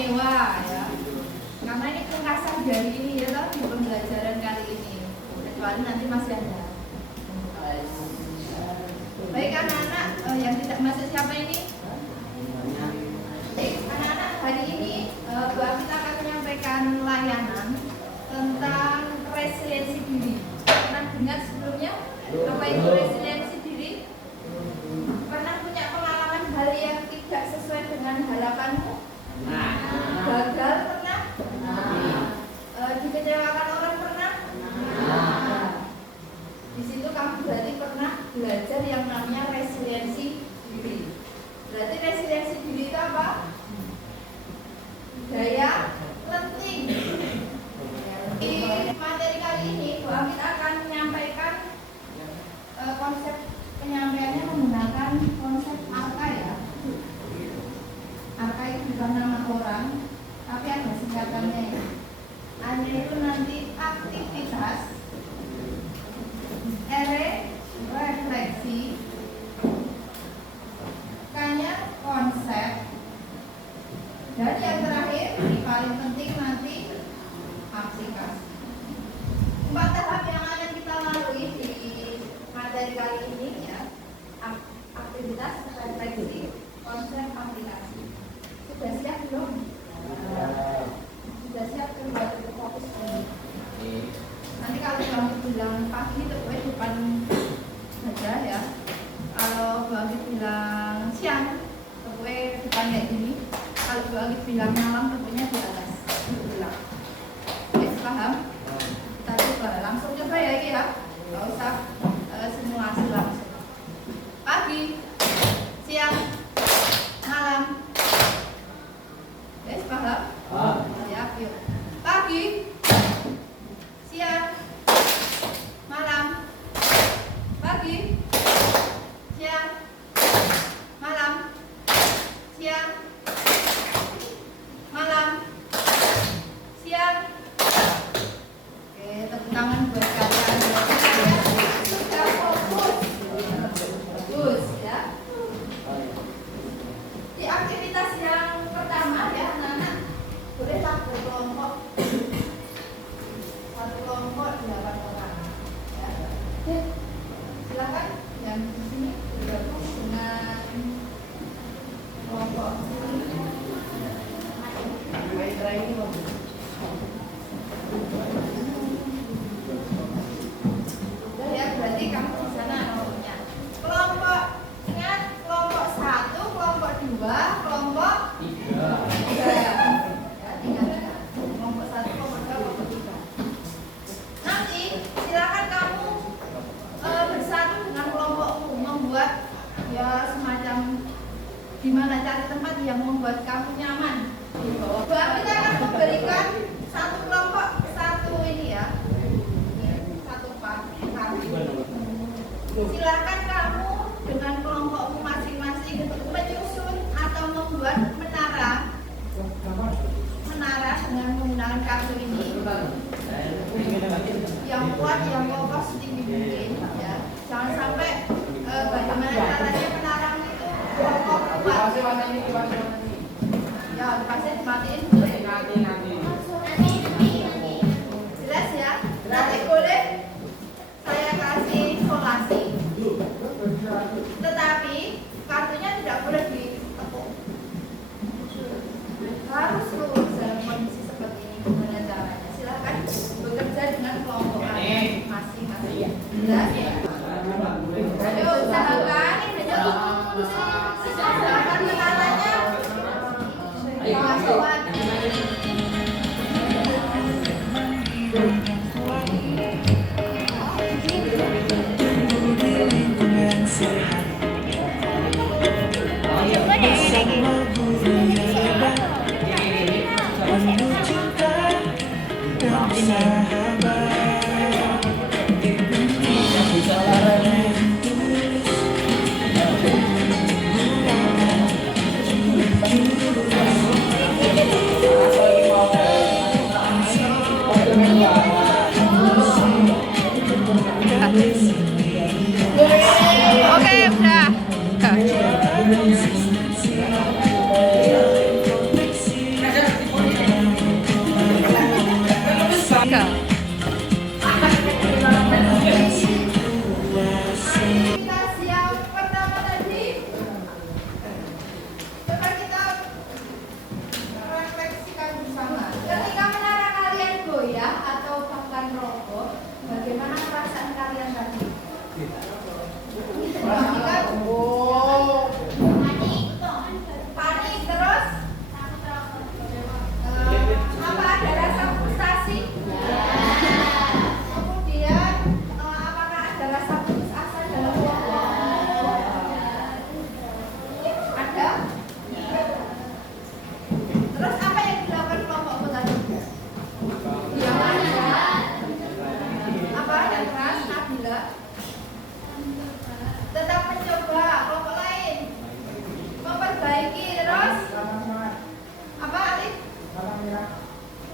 istimewa ya. Karena ini pungkasan dari ini ya di pembelajaran kali ini. Kecuali nanti masih ada. Baik anak-anak yang tidak masuk siapa ini? Baik anak-anak, hari ini Bu Afita akan menyampaikan layanan tentang resiliensi diri. Pernah dengar sebelumnya apa itu resiliensi diri? Pernah punya pengalaman hal yang tidak sesuai dengan harapanmu? Gagal pernah? Dikecewakan orang pernah? Di situ kamu berarti pernah belajar yang namanya resiliensi diri. Berarti resiliensi diri itu apa? Daya lenting. Di materi kali ini Bu Afita akan menyampaikan konsep penyampaiannya menggunakan konsep ARKA ya. ARKA itu bukan nama orang, tapi ada singkatannya ya. A-nya itu nanti aktivitas, R refleksi, K-nya konsep, dan yang terakhir ini paling penting nanti aplikasi. 4 tahap yang akan kita lalui di materi kali ini ya. Aktivitas, refleksi, konsep, aplikasi. Sudah siap belum? Sudah siap buat fokus ini. Nanti kalau kamu bilang pagi itu gue depan saja ya. Kalau kamu bilang siang, gue depan kayak gini. Kalau kamu bilang malam, tentunya di atas. Bilang. Oke, paham? Kita coba langsung coba ya ini ya. Gak usah simulasi langsung. Pagi, siang, malam. Oke, paham? Siap, yuk. Pagi, siang, malam. Pagi, siang, malam. Siang, malam. Siang. Oke, tepuk tangan buat kalian. Sudah fokus. Bagus ya. Di aktivitas yang pertama ya anak-anak, bolehlah berkelompok. Satu kelompok 8 orang. Ya. Oke, silakan yang di sini bergabung dengan kelompok ini. Udah ya, berarti kamu di sana nomornya. Kelompok, ingat kelompok 1, kelompok 2, kelompok 3. Ya, tinggal kelompok 1, kelompok 2, kelompok 3. Nanti silakan kamu bersatu dengan kelompokmu membuat ya semacam gimana cari tempat yang membuat kamu nyaman. Bahwa kita akan memberikan satu kelompok satu ini ya, satu kartu. Silakan kamu dengan kelompokmu masing-masing menyusun atau membuat menara dengan menggunakan kartu ini yang kuat, yang kokoh setinggi mungkin ya. Jangan sampai bagaimana caranya menara itu kokoh kuat. Ya, pasnya dimatiin. Jelas ya? Nanti boleh saya kasih solasi. Tetapi kartunya tidak boleh ditekuk. Harus lurus dalam kondisi seperti ini. Gimana caranya? Silahkan bekerja dengan kelompok masing-masing. Jelas ya? Ayo usahakan ini usahakan menaranya. Masuk.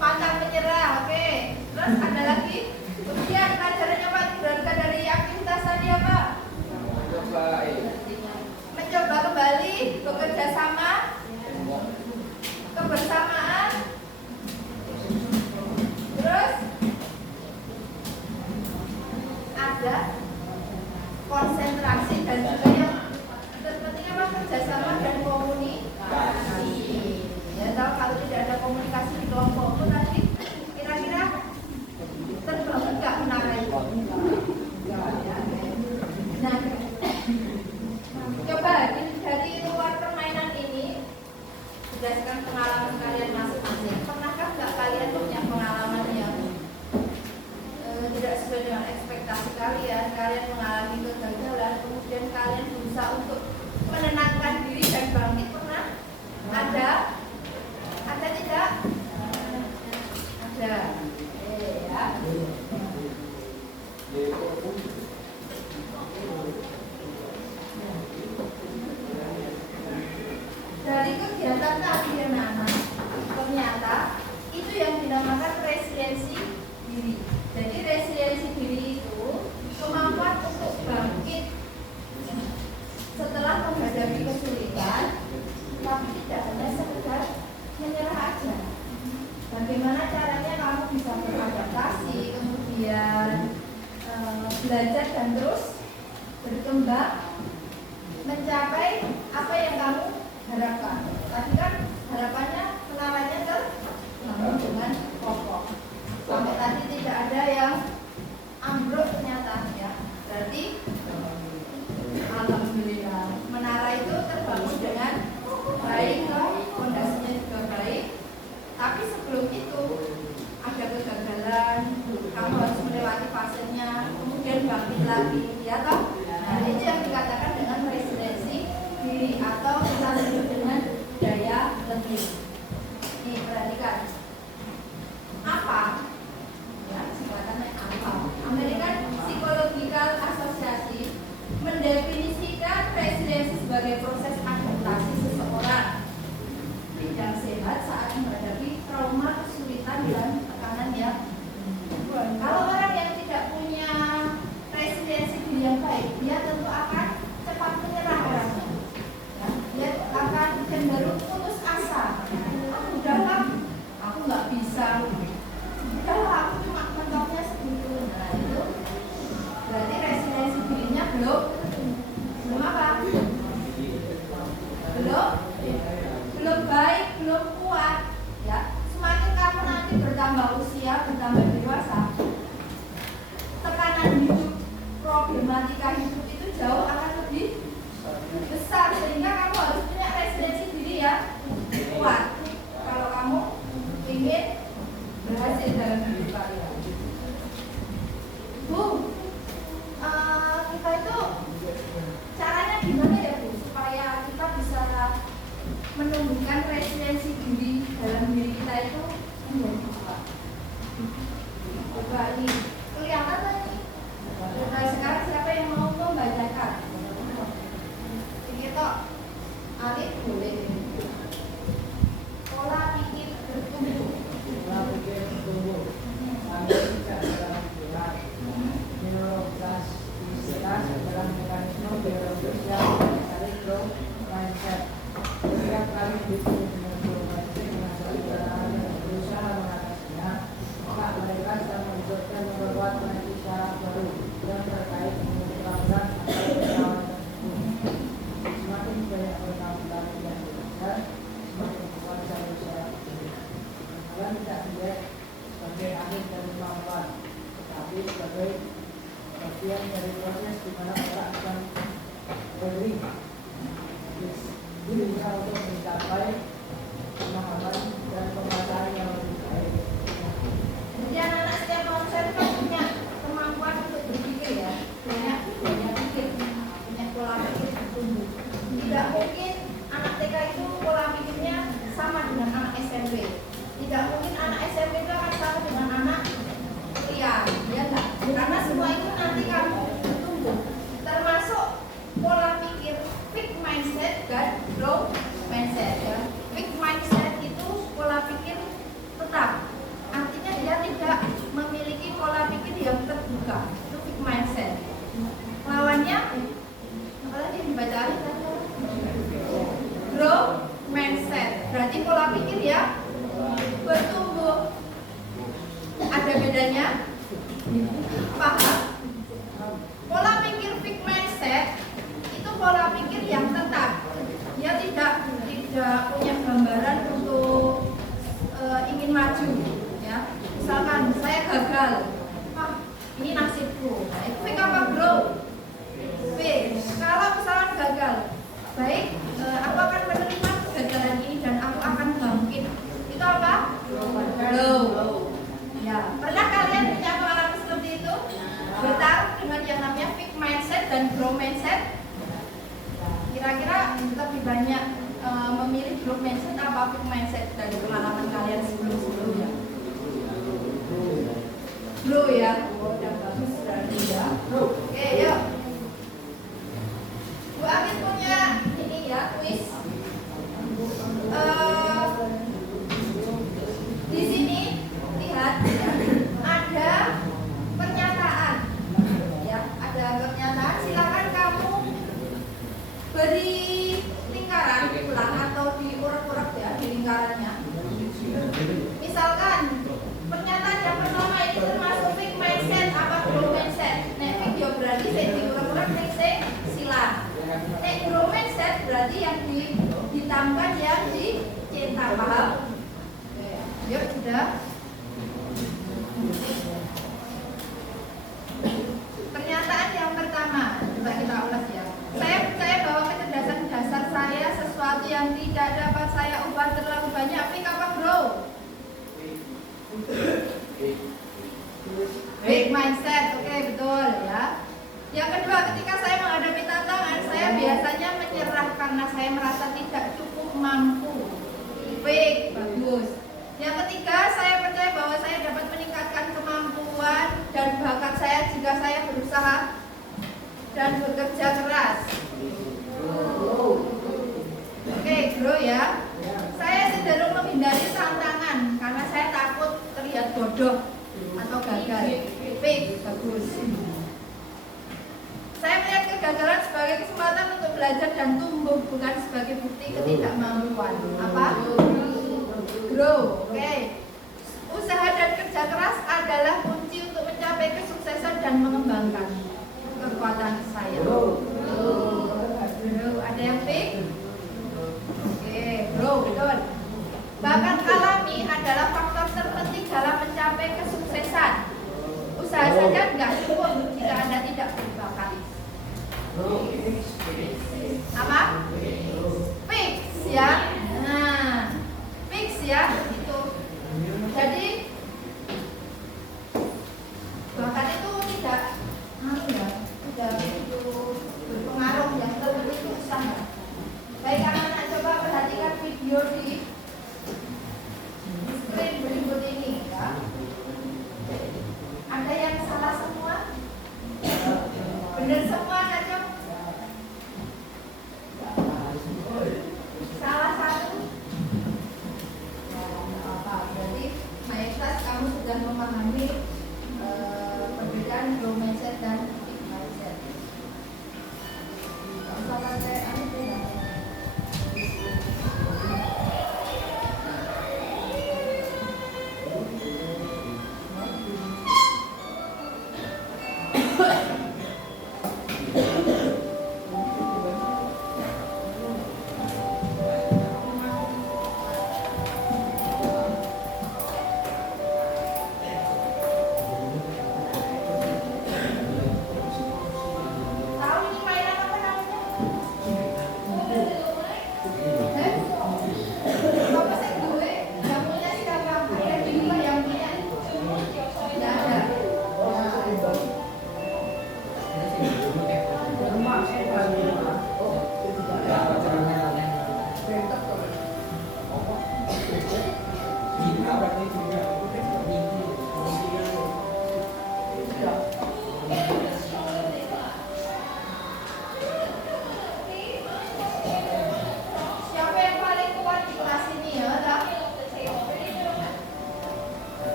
pantang menyerah. Oke. Terus ada lagi. Kemudian pelajarannya Pak berangkat dari aktivitas tadi apa? Mencoba kembali, bekerja sama, kebersamaan. Terus ada konsentrasi dan juga yang terpenting apa? Kerjasama dan komunikasi. Ya tahu kalau tidak ada komunikasi di kelompok itu nanti kira-kira terbangun nggak menara itu? Nah, coba dari luar permainan ini berdasarkan pengalaman kalian masing-masing, pernahkah nggak kalian punya pengalaman yang tidak sesuai dengan ekspektasi kalian mengalami kegagalan, kemudian kalian berusaha untuk menenangkan diri dan bangkit? Pernah? Ada? Ada tidak? Ada. Ya. Dari kegiatan tadi anak-anak, ternyata itu yang dinamakan resiliensi diri. Jadi resiliensi diri itu kemampuan untuk bangkit setelah menghadapi kesulitan, tapi tidak hanya sekedar menyerah aja. Bagaimana caranya kamu bisa beradaptasi, kemudian belajar dan terus berkembang mencapai apa yang kamu harapkan. Tadi kan harapannya menaranya terbangun dengan kokoh. Sampai tadi tidak ada yang ambruk ternyata ya. Berarti alhamdulillah menara itu terbangun dengan baik, fondasinya juga baik. Tapi sebelum itu ada kegagalan, kamu harus melewati fasenya, kemudian bangkit lagi, ya toh? Nah, itu yang dikatakan dengan resiliensi diri atau kita sebut dengan daya lebih. Nih, perhatikan. Apa? Ya, singkatannya apa? American Psychological Association mendefinisikan resiliensi sebagai proses adaptasi seseorang yang sehat saat menghadapi trauma, kesulitan, dan tekanan yang berat. Kalau orang yang tidak punya resiliensi diri yang baik, dia tentu akan cepat menyerah orangnya. Ya, dia akan cenderung putus asa. Udahlah, aku nggak bisa. Udahlah, aku cuma mentoknya segitu. Nah itu berarti resiliensi dirinya belum apa? Belum baik, belum kuat. Ya, semakin kamu nanti bertambah usia, bertambah dewasa, tekanan hidup, problematika hidup itu jauh akan lebih besar, sehingga kamu harus punya resiliensi diri yang kuat kalau kamu ingin berhasil dalam hidup kalian. Bu, kita itu caranya gimana ya Bu, supaya kita bisa menumbuhkan resiliensi diri dalam diri kita itu menjadi apa? Coba ini kelihatan kan ini? Nah, sekarang siapa yang mau membacakan? Ini toh, Alif boleh. Pola pikir bertumbuh. Pola pikir bertumbuh. Anda tidak dalam pikiran. Neuroplastistas adalah mekanisme biologis yang mencari growth mindset. Setiap kali hidup dengan globalisasi dengan saudara yang berusaha mengatasinya, maka mereka sedang membuatkan memperkuat kondisi secara baru yang terkait dengan pelanggan atau persoalan tersebut. Semakin banyak bertambah yang belajar, semakin kuat saya kalian tidak melihat sebagai akhir dari kemampuan, tetapi sebagai bagian dari proses di mana orang akan berdiri berusaha untuk mencapai pemahaman dan penguasaan yang lebih baik. Jadi anak-anak setiap manusia itu punya kemampuan untuk berpikir ya, punya pikir, punya pola pikir bertumbuh. Tidak mungkin anak TK itu pola pikirnya sama dengan anak SMP. Tidak mungkin anak SMP itu akan sama dengan anak kuliah, ya enggak? Karena semua itu nanti kamu bertumbuh, termasuk pola pikir fixed mindset dan growth mindset ya. Fixed mindset itu pola pikir bedanya? Paham? Pola pikir fixed mindset itu pola pikir yang tetap. Dia tidak punya gambaran untuk ingin maju, ya. Misalkan saya gagal, ini nasibku. Nah, itu fix apa bro? Fix. Kalau misalkan gagal, baik, aku akan menerima kegagalan ini dan aku akan bangkit. Itu apa? Grow. Ya, pernah kalian punya pengalaman seperti itu? Bertarung dengan yang namanya fixed mindset dan grow mindset. Kira-kira lebih banyak memilih growth mindset apa fixed mindset dari pengalaman kalian sebelum-sebelumnya? Grow ya, yang bagus berarti ya. Oke, yuk. Bu Amin punya ini ya, quiz. Di sini lihat ada pernyataan, ya, ada pernyataan. Silakan kamu beri lingkaran ulang atau diurek-urek ya di lingkarannya. Misalkan pernyataan yang pertama ini termasuk fixed mindset apa growth mindset. Nek video berarti saya diurek-urek nek saya silang. Nek growth mindset berarti yang ditambahkan yang dicinta, paham? Yuk sudah. Pernyataan yang pertama coba kita ulas ya. Saya percaya bahwa kecerdasan dasar saya sesuatu yang tidak dapat saya ubah terlalu banyak. Fix apa bro? Fixed mindset, oke, betul ya. Yang kedua, ketika saya menghadapi tantangan, saya biasanya menyerah karena saya merasa tidak cukup mampu. Fix, bagus. Yang ketiga, saya percaya bahwa saya dapat meningkatkan kemampuan dan bakat saya jika saya berusaha dan bekerja keras. Oke, grow ya. Saya cenderung menghindari tantangan karena saya takut terlihat bodoh atau gagal. Fix, bagus. Saya melihat kegagalan sebagai kesempatan untuk belajar dan tumbuh, bukan sebagai bukti ketidakmampuan. Apa? Grow, oke. Usaha dan kerja keras adalah kunci untuk mencapai kesuksesan dan mengembangkan kekuatan saya. Grow, ada yang fix? Oke, grow, betul. Bakat alami adalah faktor terpenting dalam mencapai kesuksesan. Usaha saja nggak cukup jika Anda tidak berbakat. Apa? Fix ya. Nah, fix ya itu. Jadi bakat itu tidak begitu berpengaruh, yang terpenting itu usaha. Baik anak-anak, coba perhatikan video di screen berikut ini ya. Ada yang salah semua? Benar semua aja? Salah satu? Berarti mayoritas kamu sudah memahami perbedaan growth mindset dan fixed mindset. Kalau pakai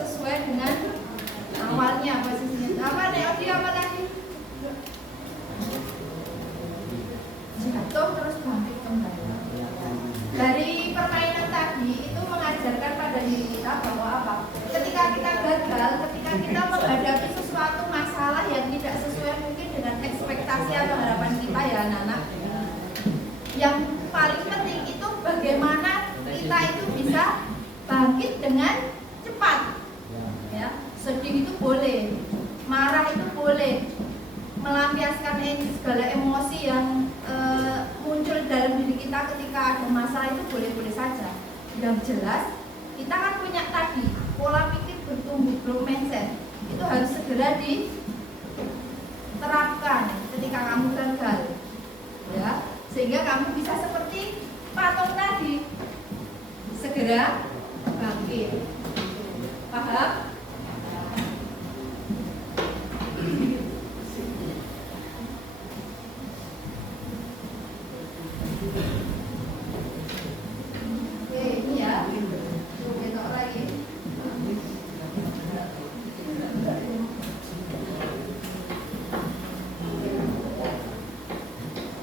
sesuai dengan awalnya posisinya. Apa nih audio apa tadi? Jatuh terus bangkit kembali. Dari permainan tadi itu mengajarkan pada diri kita bahwa apa? Ketika kita gagal, ketika kita menghadapi sesuatu masalah yang tidak sesuai mungkin dengan ekspektasi atau harapan kita ya anak-anak. Yang paling penting itu bagaimana kita itu bisa bangkit dengan cepat. Ya, sedih itu boleh, marah itu boleh, melampiaskan segala emosi yang muncul dalam diri kita ketika ada masalah itu boleh-boleh saja. Yang jelas kita kan punya tadi pola pikir bertumbuh, growth mindset itu harus segera diterapkan ketika kamu gagal, ya, sehingga kamu bisa seperti patung tadi segera bangkit. Paham? Oke, ini ya. Besok lagi.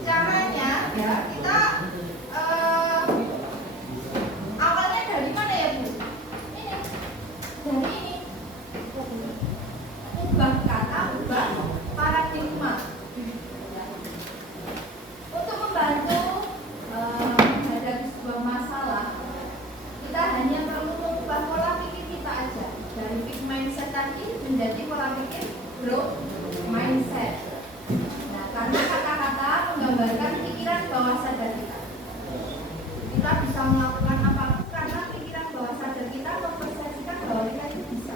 Caranya ya kita awalnya dari mana ya Bu? Ini dari ini. Ubah kata, ubah paradigma. Untuk membantu menghadapi sebuah masalah, kita hanya perlu mengubah pola pikir kita aja dari fixed mindset tadi menjadi pola pikir growth mindset. Nah, karena kata-kata menggambarkan pikiran bawah sadar kita. Kita bisa melakukan apapun karena pikiran bawah sadar kita mempersepsikan bahwa kita itu bisa.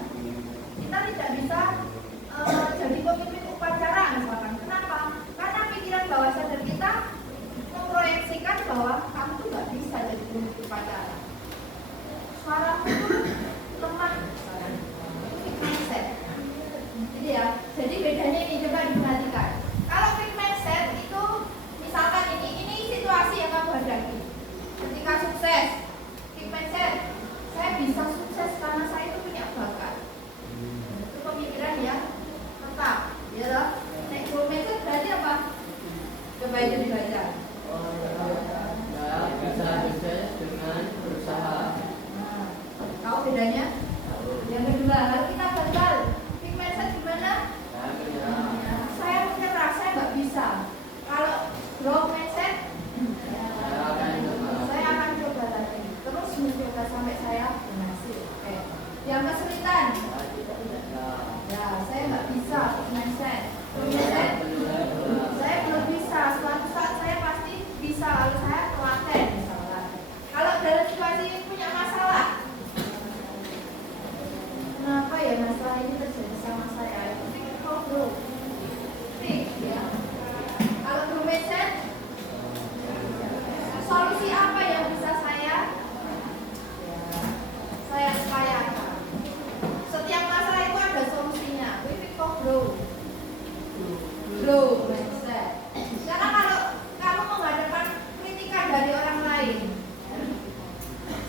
Kita tidak bisa jadi pemimpin upacara misalkan. Kenapa? Karena pikiran bawah sadar kita memproyeksikan bahwa kamu tuh nggak bisa jadi pemimpin upacara. Suaramu tuh lemah misalkan. Itu fixed mindset. Jadi ya, jadi bedanya ini coba diperhatikan. Kalau fixed mindset itu misalkan ini situasi yang kamu hadapi. Ketika sukses, fixed mindset, saya bisa sukses karena saya itu punya bakat. Itu pemikiran yang tetap, ya loh. Next growth mindset berarti apa? Coba itu dibaca. Ya, bisa sukses dengan berusaha. Nah, tahu bedanya? Yang kedua, kalau kita gagal, fixed mindset gimana? Saya menyerah. Ya, saya menyerah, saya nggak bisa. Kalau growth mindset, saya akan coba lagi. Terus mencoba sampai saya berhasil. Oke. Yang kesulitan, Saya tidak bisa. ya saya nggak bisa mindset. Mindset, saya belum bisa. Suatu saat saya pasti bisa. Lalu saya telaten misalnya. Kalau dalam situasi ini punya masalah, kenapa ya masalah ini terjadi sama saya? Think how grow. Think ya. Kalau grow mindset, solusi apa yang bisa saya upayakan? Setiap masalah itu ada solusinya. We think how grow mindset. Karena kalau kamu menghadapkan kritikan dari orang lain,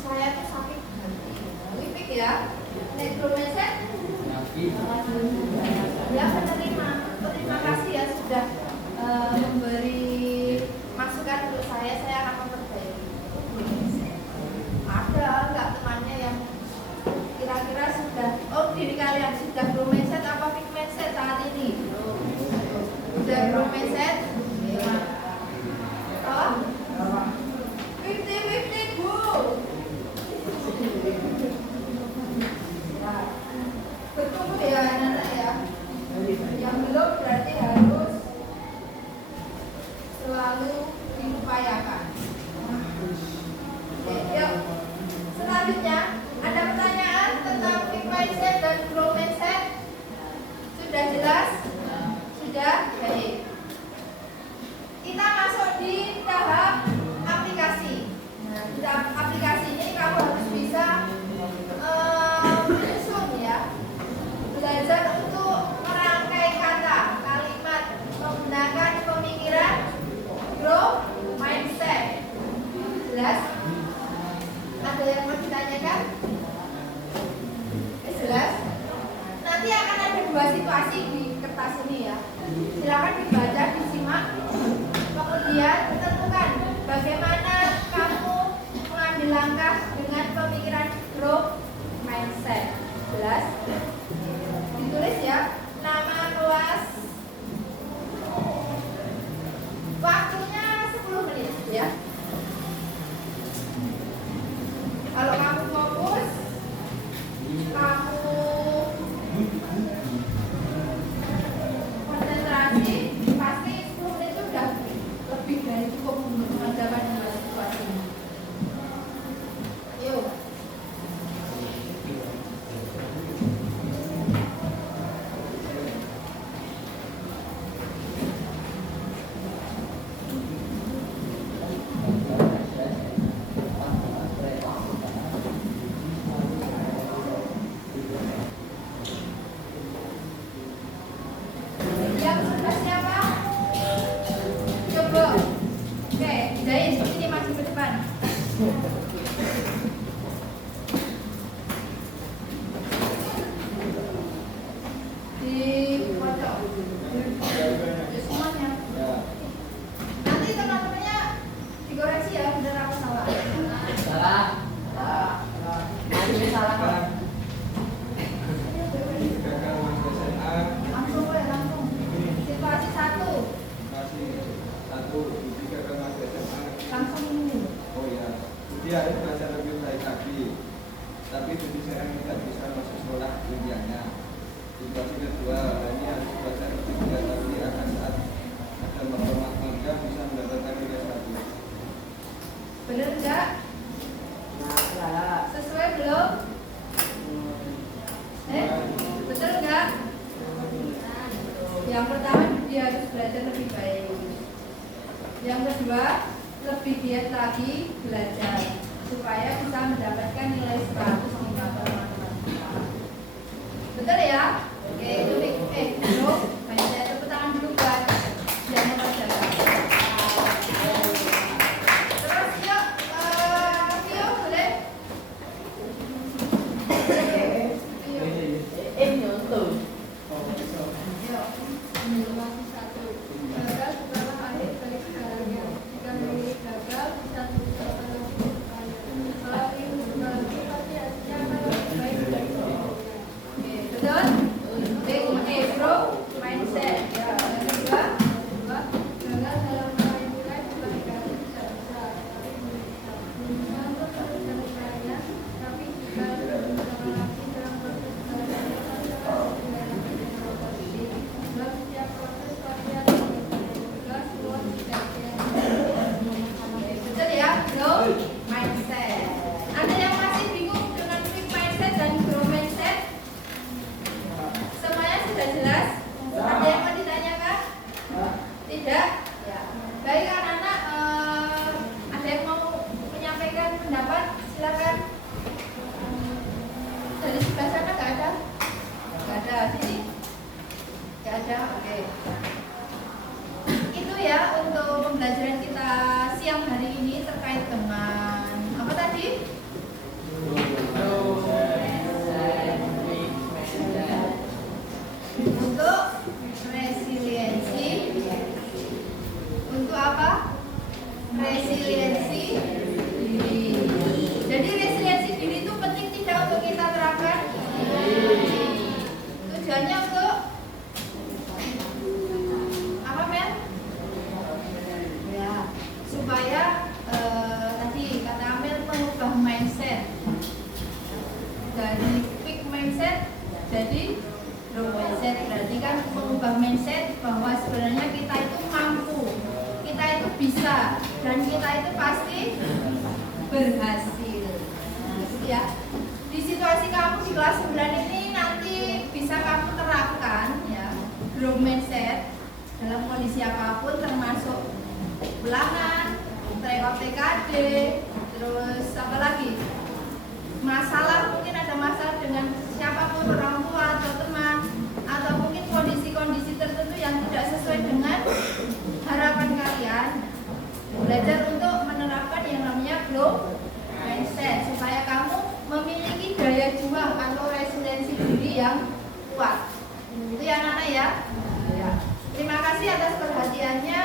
saya tuh sakit hati. We think ya. Next grow mindset, Yakin. dia menerima. situasi di kertas ini ya. Silakan dibaca, disimak. Kemudian tentukan bagaimana kamu mengambil langkah dengan pemikiran growth mindset. Jelas? Ditulis ya. Nama kelas. Waktunya 10 menit ya. Kalau kamu fokus, kamu konsentrasi, pasti 10 menit itu sudah lebih dari cukup untuk mengerjakan dua situasi ini. Yuk. Yang sudah siapa? Coba. Oke, Zain, sini masuk ke depan. Di pojok. Di semuanya. Nanti teman-temannya dikoreksi ya, benar apa salah. Salah. Masih salah kok. Langsung boleh, langsung. Situasi 1. Langsung ini. Oh ya, dia harus belajar lebih baik lagi. Tapi jadi saya tidak bisa masuk sekolah impiannya. Situasi kedua, ini harus belajar lebih giat lagi agar saat ada matematika bisa mendapatkan nilai 1. Bener enggak? Salah. Sesuai belum? Betul enggak? Yang pertama dia harus belajar lebih baik. Yang kedua, lebih giat lagi belajar supaya bisa mendapatkan nilai 100 di matematika. Betul ya? Oke, dulu saya tepuk tangan dulu buat yang mengerjakan. Terus yuk, Vio boleh? Vio. Nyontoh. Yuk. Gagal bukanlah akhir dari segalanya. Jika memilih gagal, bisa teruskan lebih berkaya. Kalau ingin berbagi, pasti hasilnya akan lebih baik dari sebelumnya. Oke, betul? Bro, mindset. Ya, yang kedua, gagal dalam meraih nilai bukan berarti tidak bisa, tapi bisa. Untuk terus dan berkarya, tapi jika berusaha lagi dalam proses belajar, dalam setiap proses pelatihan juga semua tidak betul ya, bro? Mindset. Ada yang masih bingung dengan quick mindset dan grow mindset? Semuanya sudah jelas? Ada yang mau ditanyakan? Tidak? Ya. Baik anak-anak, ada yang mau menyampaikan pendapat? Silakan. Dari sebelah sana nggak ada? Nggak ada. Sini? Nggak ada? Oke. Itu ya untuk pembelajaran kita siang hari ini terkait dengan apa tadi? Untuk resiliensi. Untuk apa? Resiliensi diri. Jadi resiliensi diri itu penting tidak untuk kita terapkan? Tujuannya untuk apa, Mel? Ya, supaya tadi kata Amel mengubah mindset dari quick mindset jadi grow mindset. Berarti kan mengubah mindset bahwa sebenarnya kita itu mampu, kita itu bisa, dan kita itu pasti berhasil. Nah, gitu ya. Di situasi kamu di kelas 9 ini nanti bisa kamu terapkan ya grow mindset dalam kondisi apapun, termasuk ulangan, tryout TKD, terus apa lagi? Masalah, mungkin ada masalah dengan siapapun, orang tua atau teman, atau mungkin kondisi-kondisi tertentu yang tidak sesuai dengan harapan kalian. Belajar untuk menerapkan yang namanya growth mindset supaya kamu memiliki daya juang atau resiliensi diri yang kuat. Itu ya anak-anak ya. Ya. Terima kasih atas perhatiannya.